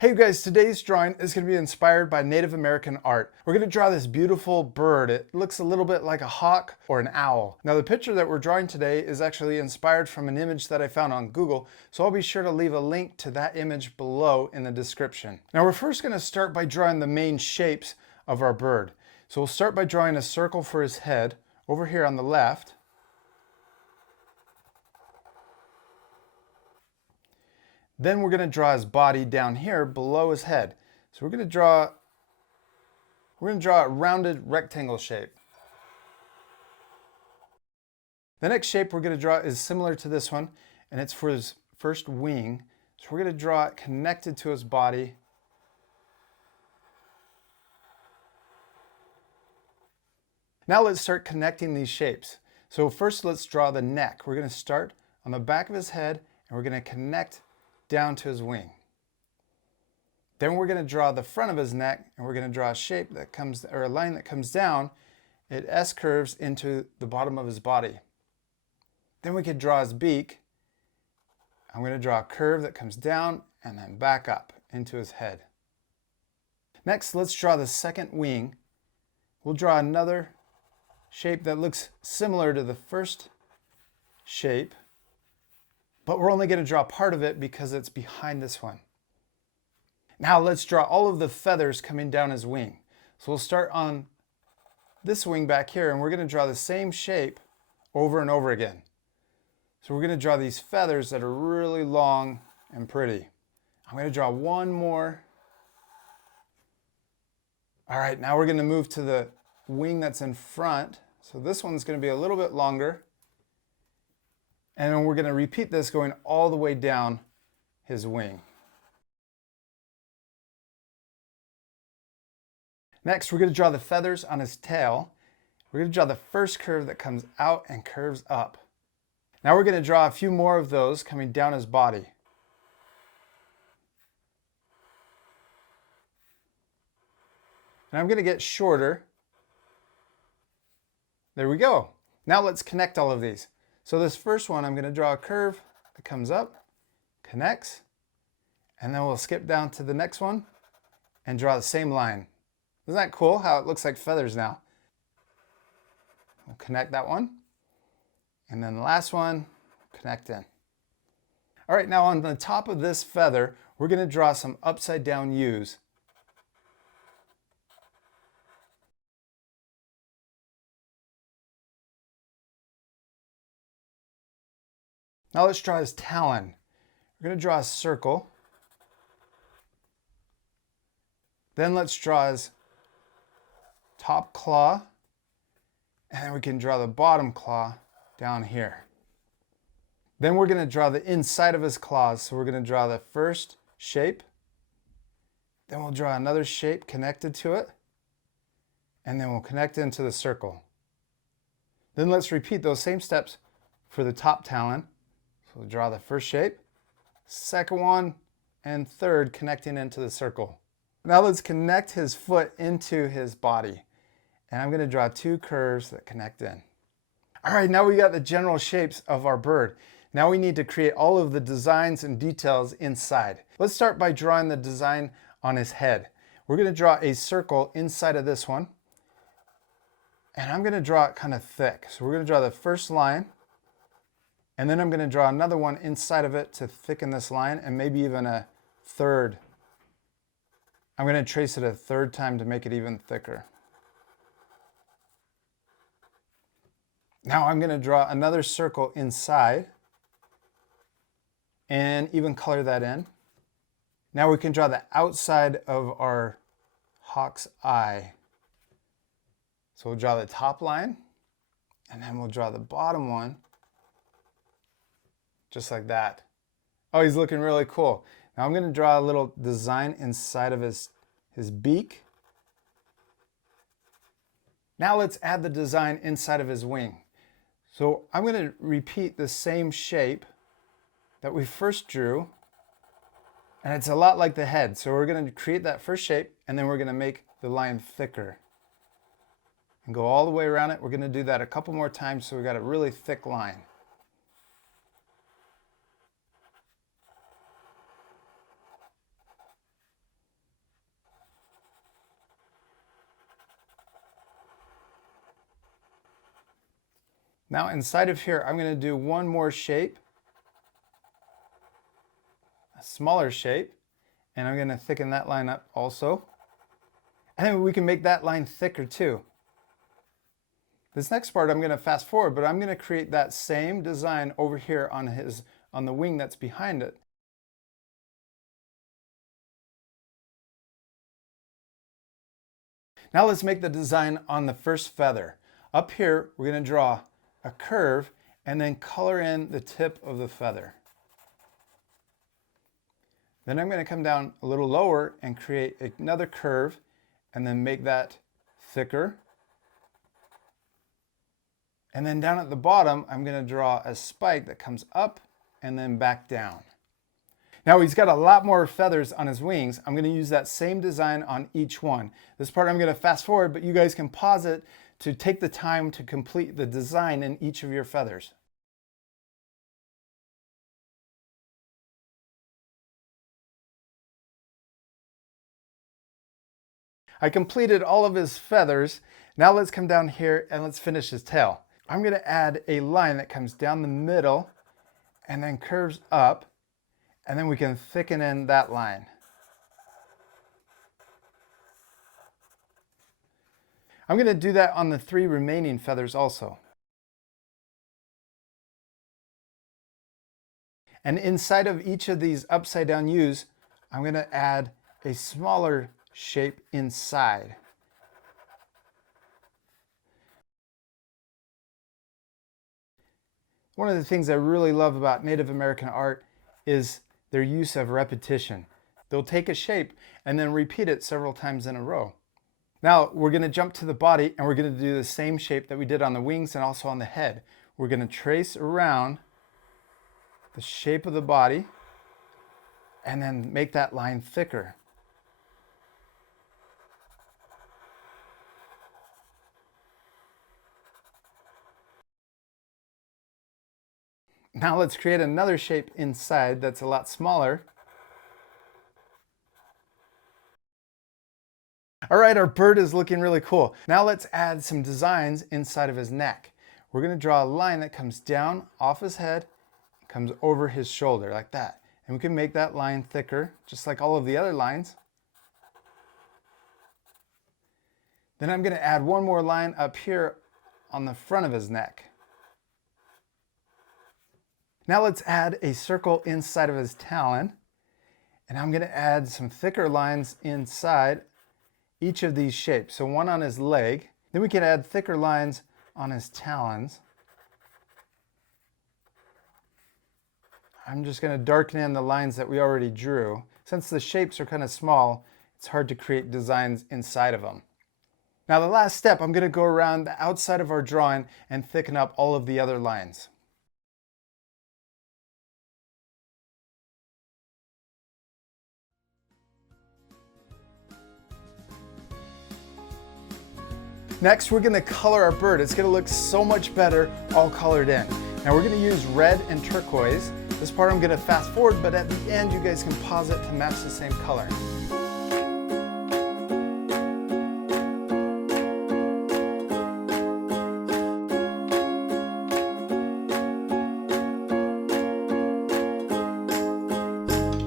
Hey guys, today's drawing is going to be inspired by Native American art. We're going to draw this beautiful bird. It looks a little bit like a hawk or an owl. Now the picture that we're drawing today is actually inspired from an image that I found on Google, so I'll be sure to leave a link to that image below in the description. Now we're first going to start by drawing the main shapes of our bird. So we'll start by drawing a circle for his head over here on the left. Then we're going to draw his body down here below his head. So we're going to draw a rounded rectangle shape. The next shape we're going to draw is similar to this one, and it's for his first wing. So we're going to draw it connected to his body. Now let's start connecting these shapes. So first let's draw the neck. We're going to start on the back of his head, and we're going to connect down to his wing. Then we're going to draw the front of his neck, and we're going to draw a shape that comes, or a line that comes down. It S-curves into the bottom of his body. Then we could draw his beak. I'm going to draw a curve that comes down and then back up into his head. Next, let's draw the second wing. We'll draw another shape that looks similar to the first shape, but we're only going to draw part of it because it's behind this one. Now let's draw all of the feathers coming down his wing. So we'll start on this wing back here, and we're going to draw the same shape over and over again. So we're going to draw these feathers that are really long and pretty. I'm going to draw one more. All right, now we're going to move to the wing that's in front. So this one's going to be a little bit longer. And then we're going to repeat this going all the way down his wing. Next, we're going to draw the feathers on his tail. We're going to draw the first curve that comes out and curves up. Now we're going to draw a few more of those coming down his body. And I'm going to get shorter. There we go. Now let's connect all of these. So this first one, I'm going to draw a curve that comes up, connects, and then we'll skip down to the next one and draw the same line. Isn't that cool how it looks like feathers now? We'll connect that one. And then the last one, connect in. All right, now on the top of this feather, we're going to draw some upside down U's. Now let's draw his talon. We're going to draw a circle. Then let's draw his top claw. And then we can draw the bottom claw down here. Then we're going to draw the inside of his claws. So we're going to draw the first shape. Then we'll draw another shape connected to it. And then we'll connect into the circle. Then let's repeat those same steps for the top talon. So we'll draw the first shape, second one, and third connecting into the circle. Now let's connect his foot into his body. And I'm going to draw two curves that connect in. All right, now we got the general shapes of our bird. Now we need to create all of the designs and details inside. Let's start by drawing the design on his head. We're going to draw a circle inside of this one. And I'm going to draw it kind of thick. So we're going to draw the first line. And then I'm going to draw another one inside of it to thicken this line, and maybe even a third. I'm going to trace it a third time to make it even thicker. Now I'm going to draw another circle inside and even color that in. Now we can draw the outside of our hawk's eye. So we'll draw the top line, and then we'll draw the bottom one. Just like that. Oh, he's looking really cool. Now I'm going to draw a little design inside of his beak. Now let's add the design inside of his wing. So I'm going to repeat the same shape that we first drew. And it's a lot like the head. So we're going to create that first shape, and then we're going to make the line thicker. And go all the way around it. We're going to do that a couple more times so we got a really thick line. Now inside of here, I'm going to do one more shape, a smaller shape, and I'm going to thicken that line up also. And then we can make that line thicker too. This next part I'm going to fast forward, but I'm going to create that same design over here on the wing that's behind it. Now let's make the design on the first feather. Up here, we're going to draw a curve and then color in the tip of the feather. Then I'm going to come down a little lower and create another curve and then make that thicker. And then down at the bottom, I'm going to draw a spike that comes up and then back down. Now he's got a lot more feathers on his wings. I'm going to use that same design on each one. This part I'm going to fast forward, but you guys can pause it to take the time to complete the design in each of your feathers. I completed all of his feathers. Now let's come down here and let's finish his tail. I'm going to add a line that comes down the middle and then curves up, and then we can thicken in that line. I'm going to do that on the 3 remaining feathers also. And inside of each of these upside down U's, I'm going to add a smaller shape inside. One of the things I really love about Native American art is their use of repetition. They'll take a shape and then repeat it several times in a row. Now we're going to jump to the body and we're going to do the same shape that we did on the wings and also on the head. We're going to trace around the shape of the body and then make that line thicker. Now let's create another shape inside that's a lot smaller. All right, our bird is looking really cool. Now let's add some designs inside of his neck. We're going to draw a line that comes down off his head, comes over his shoulder like that. And we can make that line thicker, just like all of the other lines. Then I'm going to add one more line up here on the front of his neck. Now let's add a circle inside of his talon, and I'm going to add some thicker lines inside each of these shapes. So one on his leg, then we can add thicker lines on his talons. I'm just going to darken in the lines that we already drew. Since the shapes are kind of small, it's hard to create designs inside of them. Now the last step, I'm going to go around the outside of our drawing and thicken up all of the other lines. Next, we're going to color our bird. It's going to look so much better all colored in. Now we're going to use red and turquoise. This part I'm going to fast forward, but at the end you guys can pause it to match the same color.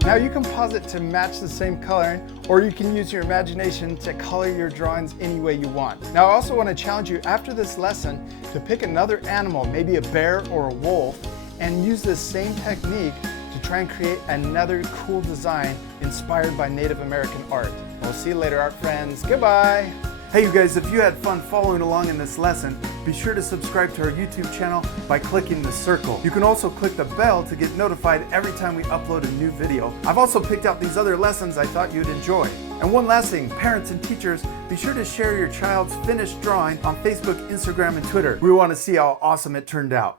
Now you can pause it to match the same coloring, or you can use your imagination to color your drawings any way you want. Now I also want to challenge you after this lesson to pick another animal, maybe a bear or a wolf, and use this same technique to try and create another cool design inspired by Native American art. We'll see you later, art friends. Goodbye! Hey you guys, if you had fun following along in this lesson, be sure to subscribe to our YouTube channel by clicking the circle. You can also click the bell to get notified every time we upload a new video. I've also picked out these other lessons I thought you'd enjoy. And one last thing, parents and teachers, be sure to share your child's finished drawing on Facebook, Instagram, and Twitter. We want to see how awesome it turned out.